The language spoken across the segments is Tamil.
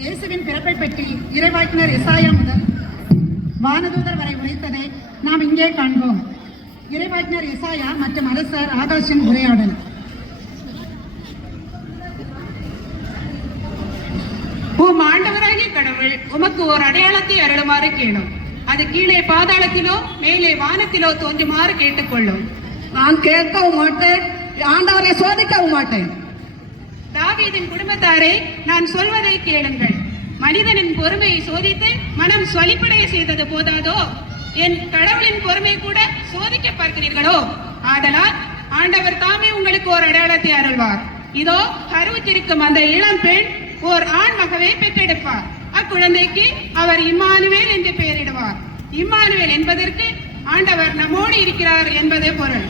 இயேசுவின் பிறப்பை பற்றி இறைவாக்கினர் எசாயா முதல் வானதூதர் வரை உரைத்ததை நாம் இங்கே காண்போம். இறைவாக்கினர் எசாயா மற்றும் அரசர் ஆகாஷின் உரையாடல். உம் ஆண்டவராகிய கடவுள் உமக்கு ஒரு அடையாளத்தை அருளுமாறு கேளும். அது கீழே பாதாளத்திலோ மேலே வானத்திலோ தோன்றுமாறு கேட்டுக்கொள்ளும். நான் கேட்கவும் மாட்டேன் ஆண்டவரை சோதிக்கவும் மாட்டேன். தாவீதின் குடும்பத்தாரே நான் சொல்வதை கேளுங்கள். மனிதனின் பொறுமையை சோதித்து மனம் சொலிப்படைய செய்தது போதாதோ? என் கடவுளின் பொறுமை கூட சோதிக்க பார்க்கிறீர்களோ? ஆதலால் ஆண்டவர் தாமே உங்களுக்கு ஒரு அடையாளத்தை அருள்வார். இதோ கருவுற்றிருக்கும் அந்த இளம் பெண் ஓர் ஆண் மகவை பெற்றெடுப்பார். அக்குழந்தைக்கு அவர் இம்மானுவேல் என்று பெயரிடுவார். இம்மானுவேல் என்பதற்கு ஆண்டவர் நம்மோடு இருக்கிறார் என்பதே பொருள்.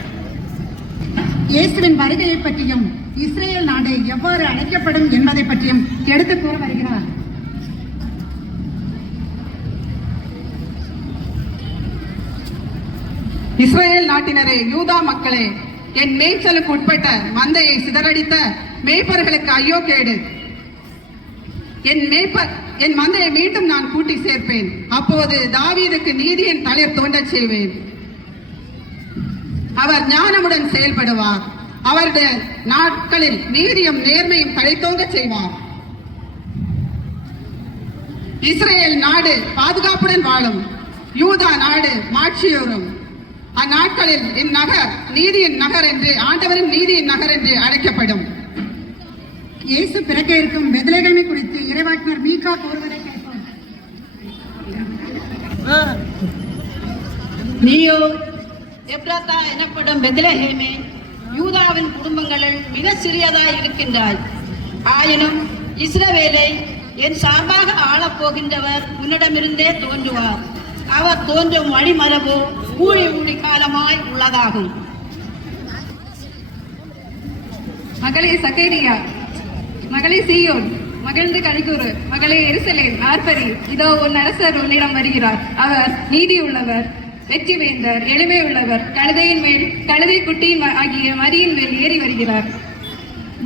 இயேசுவின் வருகையை பற்றியும் இஸ்ரேல் நாடு எவ்வாறு அழைக்கப்படும் என்பதை பற்றியும் எடுத்து கூற வருகிறார். இஸ்ரேல் நாட்டினரே யூதா மக்களே என் மேய்ச்சலுக்கு உட்பட்ட மந்தையை சிதறடித்த மேய்ப்பர்களுக்கு ஐயோ கேடு. என் மேய்ப்பர் என் மந்தையை மீண்டும் நான் கூட்டி சேர்ப்பேன். அப்போது தாவீதுக்கு நீதியின் தளிர் தோன்றச் செய்வேன். அவர் ஞானமுடன் செயல்படுவார். அவருடைய நாட்களில் நீதியும் நேர்மையும் கழைத்தோங்க செய்வார். இஸ்ரேல் நாடு பாதுகாப்புடன் வாழும். யூதா நாடு மாட்சியோரும். அந்நாட்களில் இந்நகர் நீதியின் நகர் என்று ஆண்டவரின் நீதியின் நகர் என்று அழைக்கப்படும். இயேசு பிறக்க இருக்கும் பெத்லகேமை குறித்து இறைவாக்கினர் மீகா கூறுவதை கேட்போம். நீயோ எப்ராத்தா எனப்படும் பெத்லஹேமே யூதாவின் குடும்பங்களில் மிக சிறியதாய் இருக்கின்றாய் ஆயினும் இஸ்ரவேலை என் சார்பாக ஆளப் போகின்றவர் உன்னிடமிருந்தே தோன்றுவார். அவர் தோன்றும் வழிமரபு ஊழி ஊழி காலமாய் உள்ளதாகும். மகளே சகேரியா மகளே சீயோன் மகிழ்ந்து கலிகூறு மகளே எரிசலே ஆர்பரி இதோ உன் அரசர் உன்னிடம் வருகிறார். அவர் நீதி உள்ளவர் வெற்றி வேந்தர் எளிமை உள்ளவர் கழுதையின் மேல் கழுதை குட்டியின் ஆகிய மரியின் மேல் ஏறி வருகிறார்.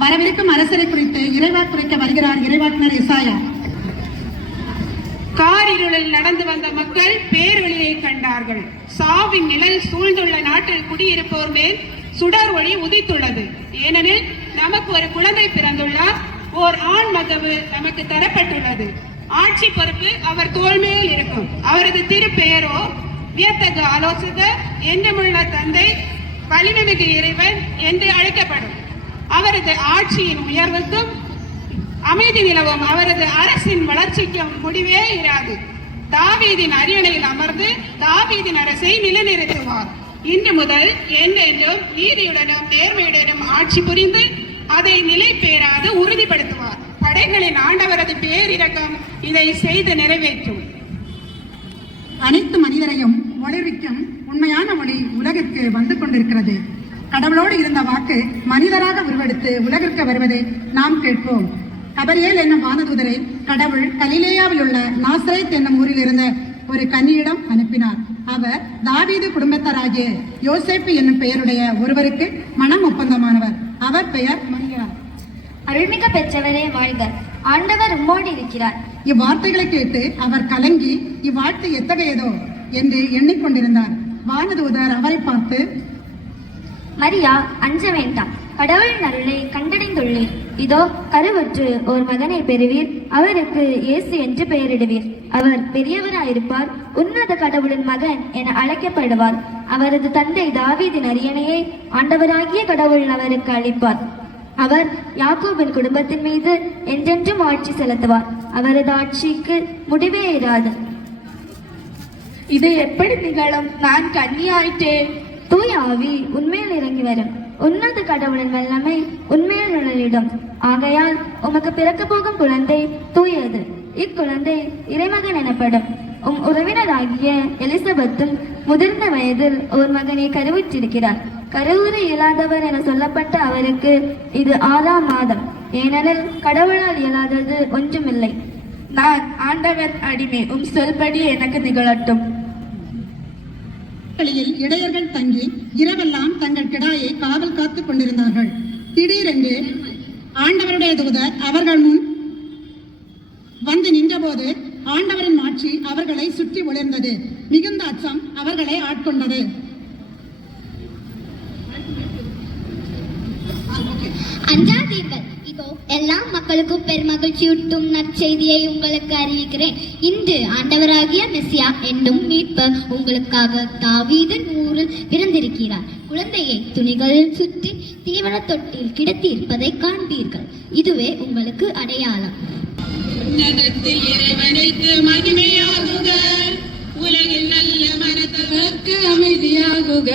வரவிருக்கும் அரசரை குறித்து இறைவா குறைக்க வருகிறார் இறைவாக்கினர் இசாயா காரிருளில் நடந்து வந்த மக்கள் பேரொளியை கண்டார்கள். சாவின் நிழல் சூழ்ந்துள்ள நாட்டில் குடியிருப்போர் மேல் சுடர் ஒளி உதித்துள்ளது. ஏனெனில் நமக்கு ஒரு குழந்தை பிறந்துள்ளார். ஓர் ஆண் மகவு நமக்கு தரப்பட்டுள்ளது. ஆட்சி பொறுப்பு அவர் தோல்மையில் இருக்கும். அவரது திருப்பெயரோ வியத்தகு ஆலோசகர் என்றுமுள்ள தந்தை வலிமைமிகு இறைவன் என்று அழைக்கப்படும். அவரது ஆட்சியின் உயர்வுக்கும் அமைதி நிலவும் அவரது அரசின் வளர்ச்சிக்கும் முடிவே இராது. தாவீதின் அரியணையில் அமர்ந்து தாவீதின் அரசை நிலைநிறுத்துவார். இன்று முதல் என்றென்றும் நீதியுடனும் நேர்மையுடனும் ஆட்சி புரிந்து அதை நிலை பேராது உறுதிப்படுத்துவார். படைகளின் ஆண்டவரது பேரிரக்கம் இதை செய்து நிறைவேற்றும். அனைத்து மனிதரையும் ஒளிர்விக்கும் உண்மையான ஒளி உலகிற்கு வந்து கொண்டிருக்கிறது. கடவுளோடு இருந்த வாக்கு மனிதராக உருவெடுத்து உலகிற்கு வருவதை நாம் கேட்போம். கபரியேல் என்னும் வானதூதரை கடவுள் கலிலேயாவில் உள்ள நாசரேத் என்னும் ஊரில் இருந்த ஒரு கன்னியிடம் அனுப்பினார். அவர் தாவீது குடும்பத்தராகிய யோசேப்பு என்னும் பெயருடைய ஒருவருக்கு மனம் ஒப்பந்தமானவர். அவர் பெயர் மரியா அருள்மிக பெற்றவரே வாழ்க. ஆண்டவர் உம்மோடு இருக்கிறார். இவ்வார்த்தைகளை கேட்டு அவர் கலங்கி இவ்வாழ்த்து எத்தகையதோ? என்று எண்ணிக்கொண்டிருந்தார். வானதூதர் அவரை பார்த்து மரியா அஞ்ச வேண்டாம். கடவுளின் அருளை கண்டடைந்துள்ளேன். இதோ கருவற்று ஒரு மகனை பெறுவீர். அவருக்கு இயேசு என்று பெயரிடுவீர். அவர் பெரியவராயிருப்பார். உன்னத கடவுளின் மகன் என அழைக்கப்படுவார். அவரது தந்தை தாவீதின் அரியணையை ஆண்டவராகிய கடவுள் அவருக்கு அளிப்பார். அவர் யாக்கோபின் குடும்பத்தின் மீது என்றென்றும் ஆட்சி செலுத்துவார். அவரது ஆட்சிக்கு முடிவே இராது. இது எப்படி நிகழும்? நான் கன்னியாயிட்டேன். தூய ஆவி உண்மையில் இறங்கி வரும். உன்னத கடவுளின் வல்லமை உண்மையில் நுழையிடும். ஆகையால் உமக்கு பிறக்க போகும் குழந்தை தூயது. இக்குழந்தை இறைமகன் எனப்படும். உம் உறவினராகிய எலிசபெத்தும் முதிர்ந்த வயதில் ஒரு மகனை கருவுற்றிருக்கிறார். கருவுற இயலாதவர் என சொல்லப்பட்ட அவருக்கு இது ஆறாம் மாதம். ஏனெனில் கடவுளால் இயலாதது ஒன்றுமில்லை. நான் ஆண்டவர் அடிமை உம் சொல்படி எனக்கு நிகழட்டும். இடையர்கள் தங்கி இரவெல்லாம் தங்கள் கிடாயை காவல் காத்துக் கொண்டிருந்தார்கள். திடீரென்று ஆண்டவருடைய தூதர் அவர்கள் முன் வந்து நின்றபோது ஆண்டவரின் மாட்சி அவர்களை சுற்றி ஒளிர்ந்தது. மிகுந்த அச்சம் அவர்களை ஆட்கொண்டது. அஞ்சாதீர்கள் எல்லா மக்களுக்கும் பெருமகிழ்ச்சியூட்டும் நற்செய்தியை உங்களுக்கு அறிவிக்கிறேன். இன்று ஆண்டவராகிய மெஸ்ஸியா என்னும் மீட்பர் உங்களுக்காக தாவீதின் ஊரில் பிறந்திருக்கிறார். குழந்தையை துணிகளில் சுற்றி தீவன தொட்டில் கிடத்தியிருப்பதை காண்பீர்கள். இதுவே உங்களுக்கு அடையாளம். உலகில் நல்ல மனத்தவர்க்கு அமைதியாகுக.